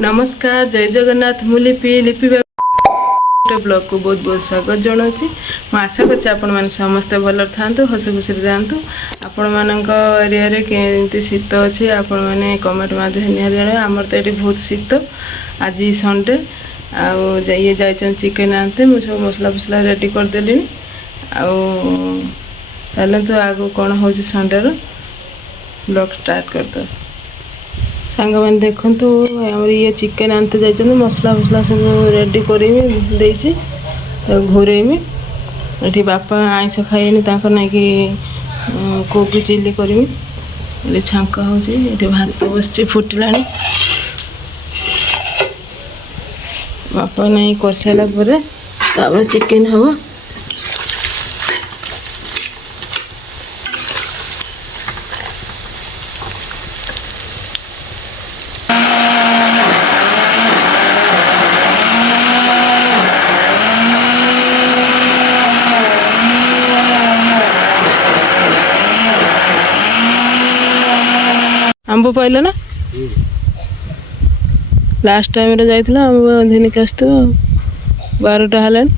नमस्कार जय जगन्नाथ मु लिपि ब्लॉग को बहुत बहुत स्वागत जनावि मैं आशा कर समस्ते भल था हस खुशी जातु आपण मान एरिया के शीत अच्छे आपण मैंने कमेंट माध्यम निहार जन आमर तो ये बहुत शीत आज संडे ये जाइए चिकेन आनते मुझे सब मसला फसला रेडी करदेली चलते आगो कौन हो संडे ब्लॉग स्टार्ट करते सांग मैंने देखु ये चिकेन आनते जाइए मसला फसला सब रेडी कर घूरेमी ये बापा आइस खाइनी ना कि कोबी चिली करी छांका हो भात बस फुटला बापा नहीं कर सारा चिकेन हम आंब पाइल ना लास्ट टाइम रे जाइथिला आंब धनिक आसतो 12टा हलन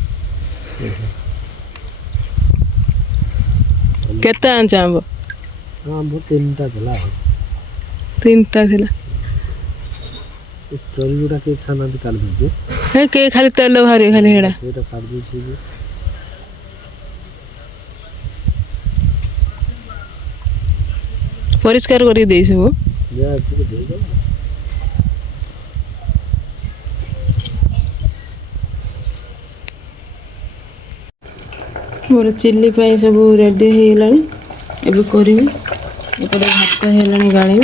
केता आंच आंब आंब 3टा थिला चलुडा के खाना भी काट दे हे के खाली तेल भारी खाली हेडा एटा काट दे छी परिष्कार करी देई सब या ठीक दे दो मोर चिल्ली पाई सब रेडी हो गलानी एबे करबी एपटे भात हेलानी गाळी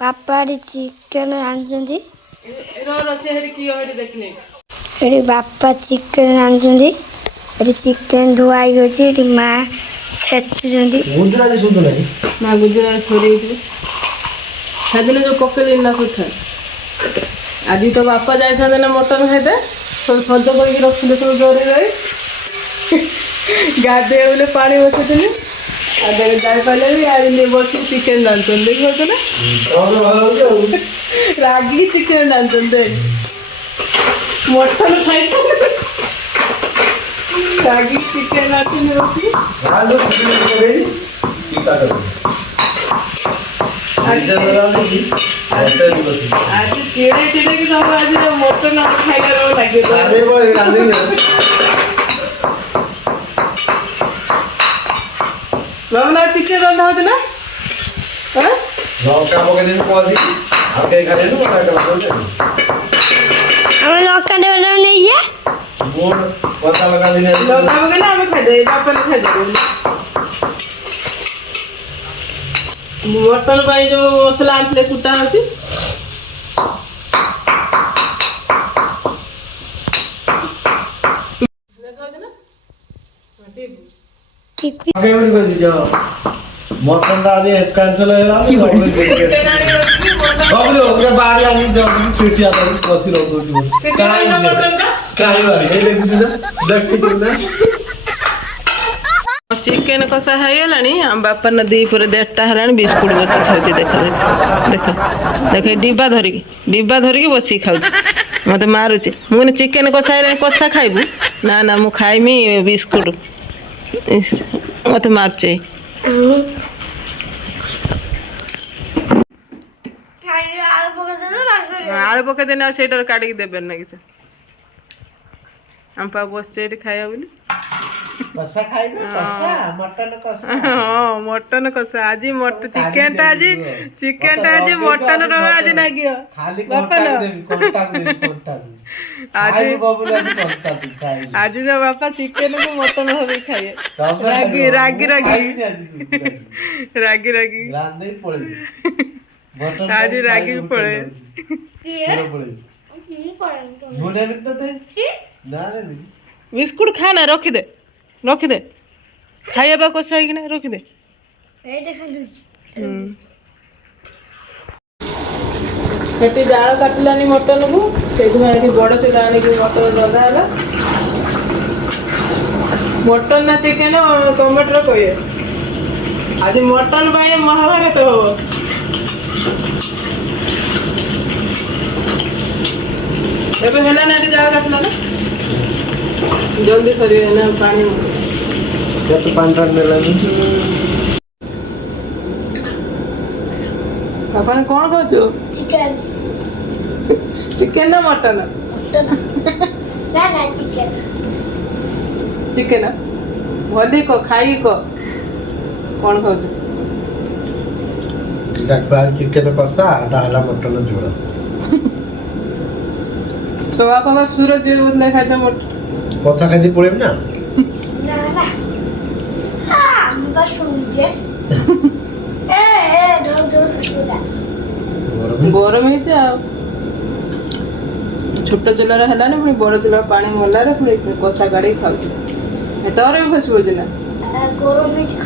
पापा चिकेन आनछंदी रो रखे हेरी की हेरी देखने एडी बापा चिकेन आनछंदी एडी चिकेन धुआई गछि एडी मां छेचुंदी गुजराती सुंदर लागी ना गुजरात छोड़ी थी खादिले जो पकेली ना कुथा आज तो बापा जाय था ना मटन खाइते सब सज करके रखिले सब जोरी रही गाधे बोले पानी बसैथिले आगे जाय पाले भी आज ले बस चिकेन दांतन देख बोलते ना रागी चिकेन दांतन दे मटन खाइते रागी चिकेन आती रोटी आलू चिकेन करेगी इता कर आज केड़े केड़े की सब आज मटन खाइला रो लागे अरे वो रांधी बाबा चिकेन रंधा होत ना हां लौका पके दिन कोसी आके खाले नु लौका बोलते हम लौका दे नहीं है मोर पता लगा दिन लौका पके ना हम खा जाए बापा ने खा जाए मटन पाई जो मसला आनले कुटा होची ठीक आगे बन कर दीजिए मटन दा दे कैंसिल हो गया बाबू ओकरे बाड़ी आनी जब पेटी आता है कोसी लोग काई मटन का काई वाली ये देख दे चिकेन कषा है आम बापा न दी पर 1:30 है बिस्कुट बस खाऊँ देख देख डिब्बा धरिकी बस खाऊ मत मारुचे मुझे चिकेन कषा है कषा खाइबू ना ना मु खाइमी बिस्कुट मत मारुचे आलू पकई देना से काटिक देवे ना कि आम पा बस खाया बोली कसा खाइबे कसा मटन कसा हां मटन कसा आज चिकेन ता आज मटन रो आज नागियो खाली कोंटा दे आज बाबू ने कोंटा दे खाई आज जो बापा चिकेन को मटन हो खाए रागी रांधे पड़े मटन आज रागी पड़े पूरा पड़े मुने में तो दे ना रे बिस्कुट खाना रखी दे खाइबा कषा है रखी दे सेठी जाल काटिलानी मटन को से बड़ चूड़ा आने मटन रंधा है ମଟନ ନା ଚିକେନ ଟମାଟର କହିବେ ଆଜି ମଟନ ପାଇଁ ମହାଭାରତ ହବ। ଏବେ ହେଲା ନା ଏଠି ଜାଗା କାଟିଲ ନା ଜଲ୍ଦି ସରିବ ନା ପାଣି କେତେ ପାଣି ଟାଣି ନେଲାନି ବାପା କଣ ଖାଉଛୁ ଚିକେନ ଚିକେନ ନା ମଟନ ନା ନା ଚିକେନ ଚିକେନ ଭଲି କହ ଖାଇ କହ କଣ ଖାଉଛୁ ଚିକେନ କଷା ଏଟା ହେଲା ମଟନ ଝୋଳ ତୋ ବାପା ବା ସୁରତ ଯିବେ ବୋଧେ ଖାଇତେ ମଟନ କଷା ଖାଇଦେଇ ପଳେଇବି ନା ନା ନା আমি বা শুনছে এ এ ধর ধর শুরা ଗରମ ହେଇଛି ଆଉ ଛୋଟ ଚୁଲାରେ ହେଲାନି ପୁଣି ବଡ଼ ଚୁଲା ପାଣି ମଲାରେ ପୁଣି କଷା କାଢ଼ିକି ଖାଉଛି ତୋର ବି ଫସିବ ନା গরম হয়েছে